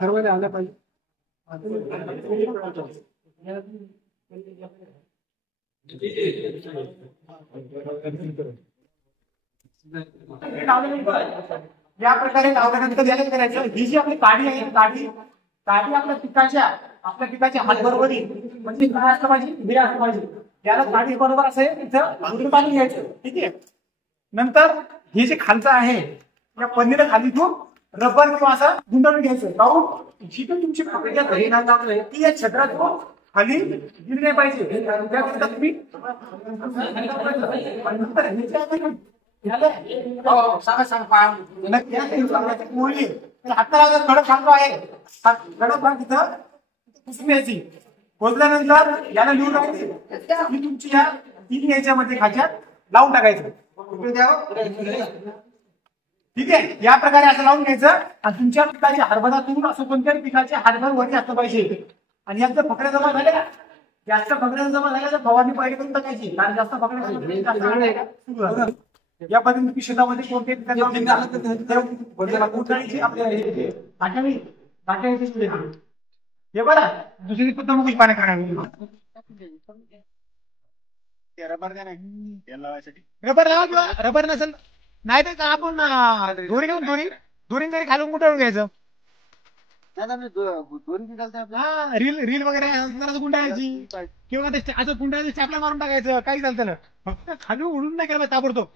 ठरवायला आलं पाहिजे. या प्रकारे लावल्यानंतर याला करायचं. ही जी आपली काडी आहे काडी आपल्या पिकाच्या हात बरोबरी म्हणजे काय असलं पाहिजे, हे असलं पाहिजे. याला काडी बरोबर असं इथं पाणी घ्यायचं. ठीक आहे. नंतर हे जे खालचं आहे या पन्नीला खाली ठेवून रबर किंवा असं गुंडाळून घ्यायचं. काहून जिथून तुमची पकडल्या घरी लागले ती या छत्रात खाली गिर नाही पाहिजे. त्याकरिता तुम्ही हाताला कडक सांगतो आहे. कडक भाग तिथं पुसून यायची. पोचल्यानंतर याला लिहून टाकायची. तुमची या 3 याच्यामध्ये खाच्यात लावून टाकायचं. ठीक आहे. या प्रकारे असं लावून घ्यायचं आणि तुमच्या पिकाच्या हरभरातून असं कोणत्याही पिकाच्या हरभर वरती असलं पाहिजे. आणि यांचं फकड्या जमा झाल्या ना, जास्त फकड्या जमा झाल्या तर फवारणी पहिले करून टाकायची. कारण जास्त फकड्या या पद्धतीने तुम्ही शेतामध्ये कोणत्याही हे बरं. दुसरी पद्धत मग पाणी काढावी. रबर लावा किंवा रबर नसेल नाही तर आपण दोरी घेऊन दोरी जरी खालून गुंडाळून घ्यायचं. रील वगैरे गुंडाळायची किंवा असं गुंडाळायचं स्टॅपला मारून टाकायचं. काही चालतं ना, फक्त खाली उडून नाही केलं ताबडतोब.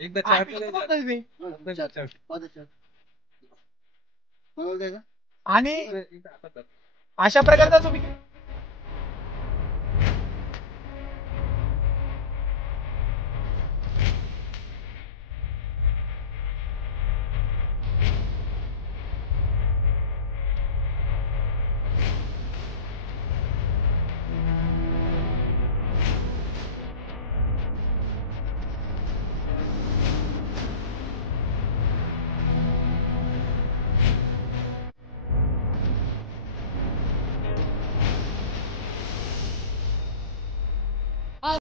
आणि अशा प्रकारचा तुम्ही